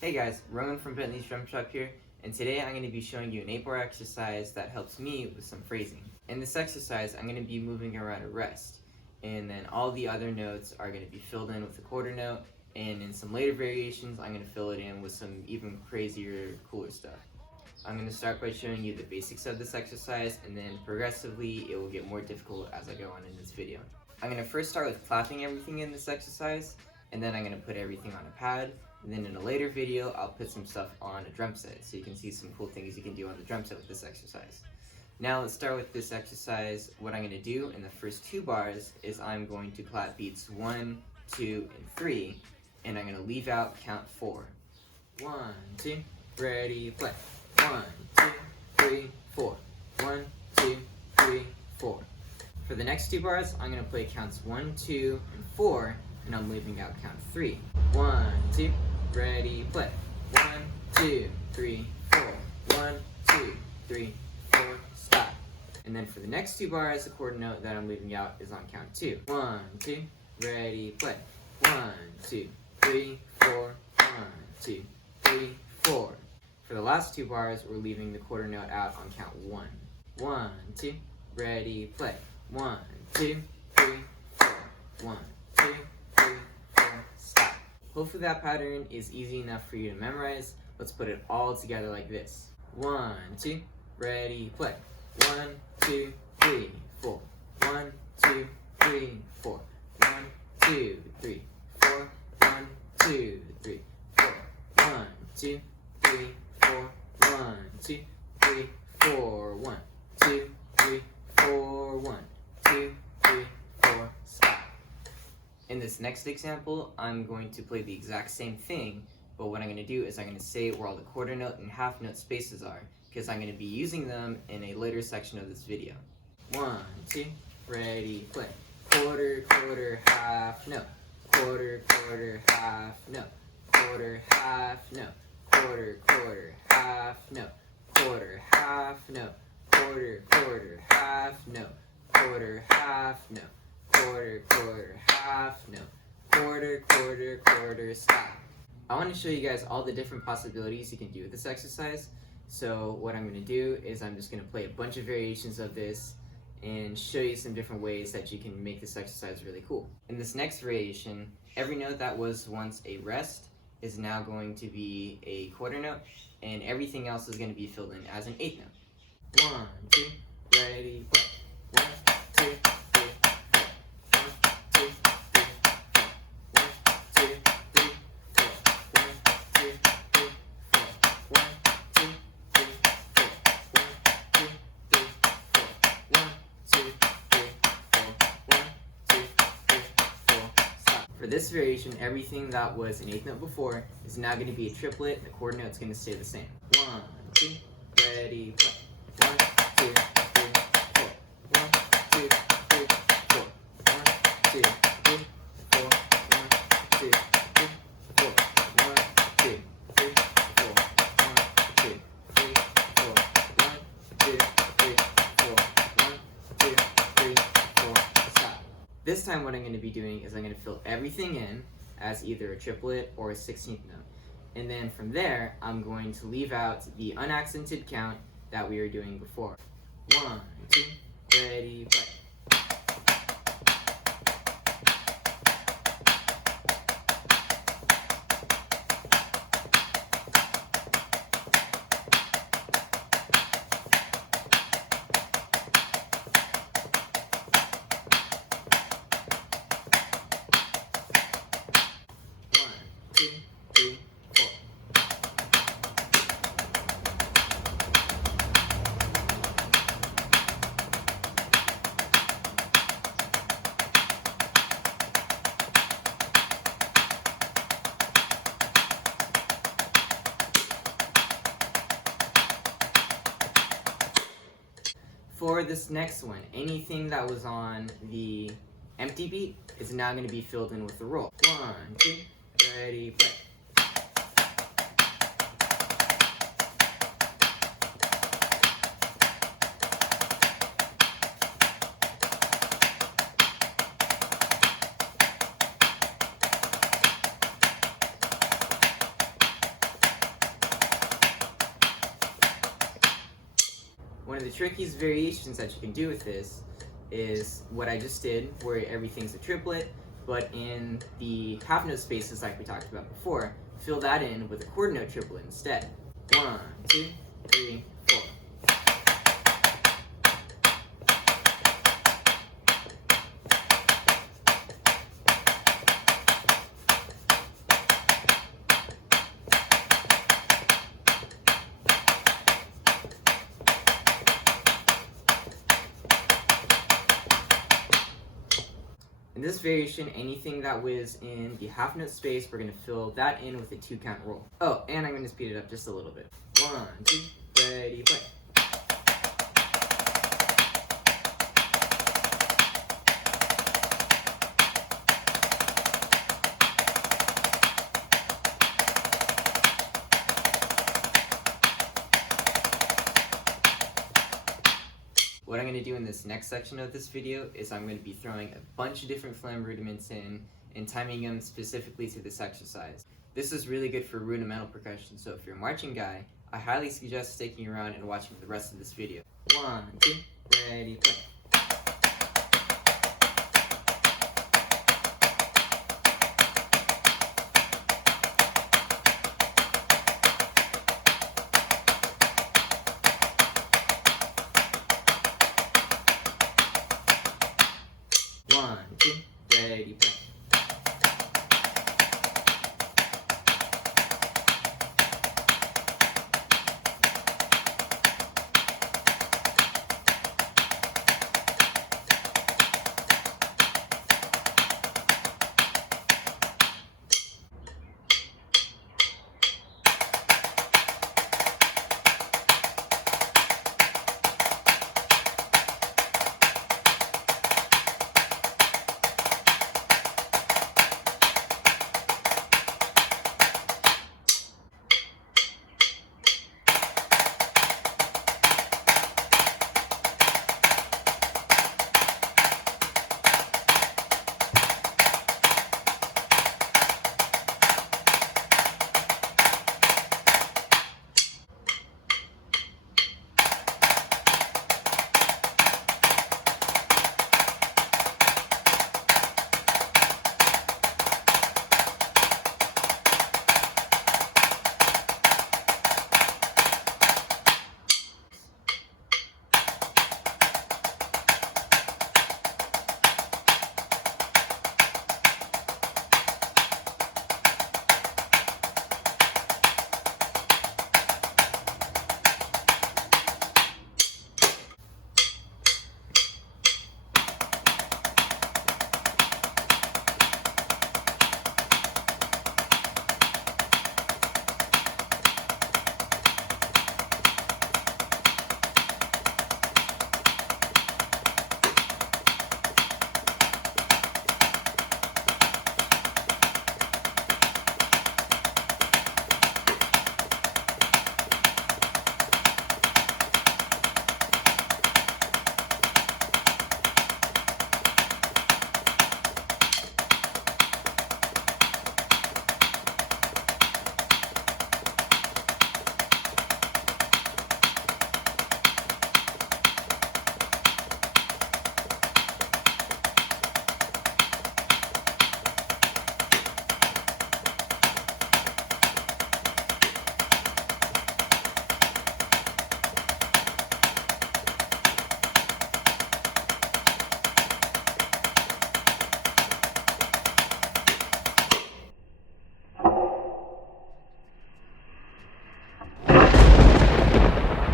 Hey guys, Rowan from Bentley's Drum Shop here, and today I'm going to be showing you an 8-bar exercise that helps me with some phrasing. In this exercise, I'm going to be moving around a rest, and then all the other notes are going to be filled in with a quarter note, and in some later variations, I'm going to fill it in with some even crazier, cooler stuff. I'm going to start by showing you the basics of this exercise, and then progressively it will get more difficult as I go on in this video. I'm going to first start with clapping everything in this exercise, and then I'm going to put everything on a pad. And then in a later video, I'll put some stuff on a drum set so you can see some cool things you can do on the drum set with this exercise. Now let's start with this exercise. What I'm going to do in the first 2 bars is I'm going to clap beats 1, 2, and 3, and I'm going to leave out count 4. 1, 2, ready, play. 1, 2, 3, 4. 1, 2, 3, 4. For the next 2 bars, I'm going to play counts 1, 2, and 4, and I'm leaving out count 3. 1, 2, ready, play. 1, 2, 3, 4. 1, 2, 3, 4, stop. And then for the next 2 bars, the quarter note that I'm leaving out is on count 2. 1, 2, ready, play. 1, 2, 3, 4. 1, 2, 3, 4. For the last 2 bars, we're leaving the quarter note out on count 1. 1, 2, ready, play. 1, 2, 3, 4. 1, 2, 3, 4, stop. Hopefully that pattern is easy enough for you to memorize. Let's put it all together like this. 1, 2, ready, play. 1, 2, 3, 4. 1, 2, 3, 4. 1, 2, 3, 4. 1, 2, 3, 4. 1, 2, 3, 4. 1, 2, 3, 4. 1, 2, 3, 4. 1, 2, 3, 4. Stop. In this next example, I'm going to play the exact same thing, but what I'm going to do is I'm going to say where all the quarter note and half note spaces are, because I'm going to be using them in a later section of this video. 1, 2, ready, play. Quarter, quarter, half note. Quarter, quarter, half note. Quarter, half note. Quarter, quarter, half note. Quarter, half note. Quarter, quarter, half note. Quarter, half note. Quarter, quarter, half note. Quarter, quarter, quarter, stop. I want to show you guys all the different possibilities you can do with this exercise. So what I'm going to do is I'm just going to play a bunch of variations of this and show you some different ways that you can make this exercise really cool. In this next variation, every note that was once a rest is now going to be a quarter note, and everything else is going to be filled in as an 8th note. 1, 2, ready, play. 1, 2, 3, 4. 1, 2, 3, 4. 1, 2, 3, 4. 1, 2, 3, 4. 1, 2, 3, 4. 1, 2, 3, 4. 1, 2, 3, 4. 1, 2, 3, 4. Stop. For this variation, everything that was an 8th note before is now going to be a triplet. The quarter note is going to stay the same. 1, 2, ready, play. 1, 2, 3, 4. 1, 2, 3, 4. 1, 2, 3, 4. 1, 2, 3, 4. 1, 2, 3, 4. 1, 2, 3, 4. 1, 2, 3, 4. 1, 2, 3, 4. Stop. This time what I'm going to be doing is I'm going to fill everything in as either a triplet or a 16th note. And then from there, I'm going to leave out the unaccented count that we were doing before. 1, 2, ready, play. For this next one, anything that was on the empty beat is now going to be filled in with the roll. 1, 2, ready, play. One of the trickiest variations that you can do with this is what I just did, where everything's a triplet, but in the half note spaces like we talked about before, fill that in with a quarter note triplet instead. 1, 2, 3, 4. In this variation, anything that was in the half note space, we're going to fill that in with a 2 count roll. Oh, and I'm going to speed it up just a little bit. 1, 2, ready, play. What I'm going to do in this next section of this video is I'm going to be throwing a bunch of different flam rudiments in and timing them specifically to this exercise. This is really good for rudimental percussion, so if you're a marching guy, I highly suggest sticking around and watching the rest of this video. 1, 2, ready, play. 1, 2, ready, play.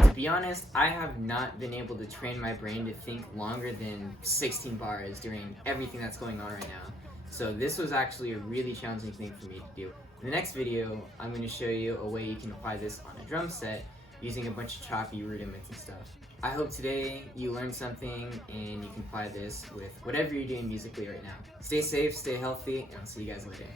'To be honest, I have not been able to train my brain to think longer than 16 bars during everything that's going on right now. So this was actually a really challenging thing for me to do. In the next video, I'm going to show you a way you can apply this on a drum set using a bunch of choppy rudiments and stuff. I hope today you learned something and you can apply this with whatever you're doing musically right now. Stay safe, stay healthy, and I'll see you guys later.